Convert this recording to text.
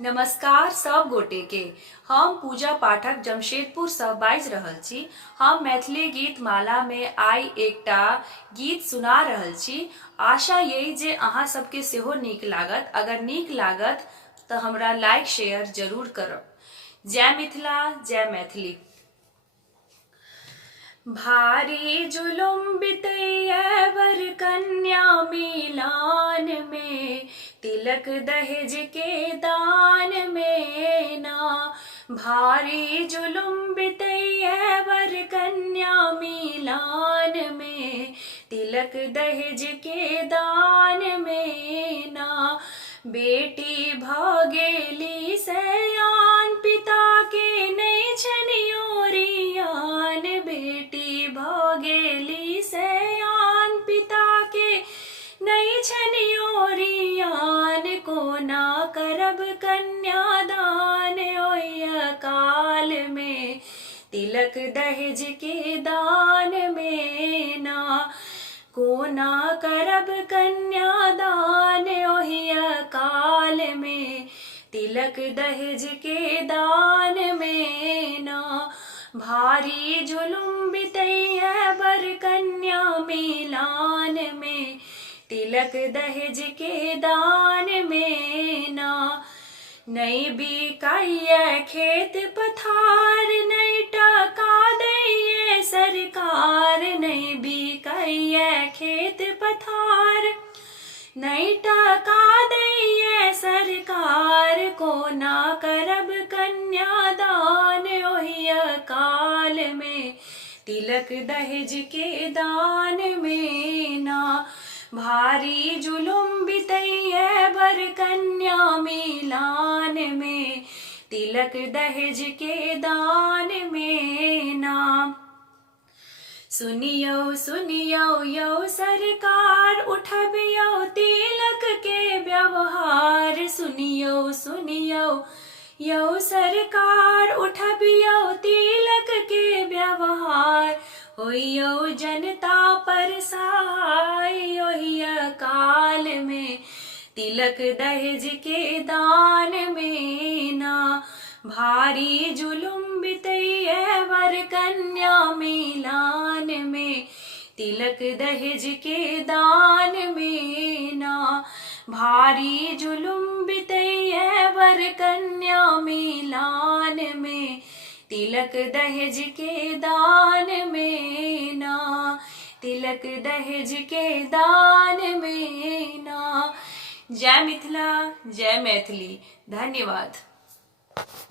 नमस्कार सब गोटे के। हम पूजा पाठक जमशेदपुर से बाजि रहल छी। हम मैथिली गीत माला में आई एकटा गीत सुना रहल छी। आशा यही जे अहाँ सबके सेहो नीक लागत। अगर नीक लागत तो हमरा लाइक शेयर जरूर करब। जय मिथिला, जय मैथिली। भारी जुलुम बितैया वर कन्या मिलान में, तिलक दहेज के दान में ना। भारी जुलुम बितैया वर कन्या मिलान में, तिलक दहेज के दान में ना। बेटी भागेली सयान, पिता के नहीं छनियोरियान। बेटी भागेली सयान, पिता के नहीं छनियोरियान। कोना करब कन्यादान ओय काल में, तिलक दहेज के दान में ना। कोना करब कन्यादान ओहि काल में, तिलक दहेज के दान में ना। भारी जुलुम बितैया वर कन्या मिलान में, तिलक दहेज के दान में ना। नहीं बिकाइए खेत पथार, नहीं टका दैये सरकार। नहीं बिकाइए खेत पथार, नहीं टका दैये सरकार। कोना करब कन्यादान ओहि काल में, तिलक दहेज के दान में ना। भारी जुलुम बितैया वर कन्या मिलान में, तिलक दहेज के दान में ना। सुनियो सुनियो यो सरकार, उठबियो तिलक के व्यवहार। सुनियो सुनियो यो सरकार, उठबियो तिलक के व्यवहार। होइयो जनता पर सहाय ओहि काल में, तिलक दहेज के दान में ना। भारी जुलुम बितैया वर कन्या मिलान में, तिलक दहेज के दान में ना। भारी जुलुम बितैया वर कन्या मिलान में, तिलक दहेज के दान में ना। तिलक दहेज के दान में ना। जय मिथिला, जय मैथिली। धन्यवाद।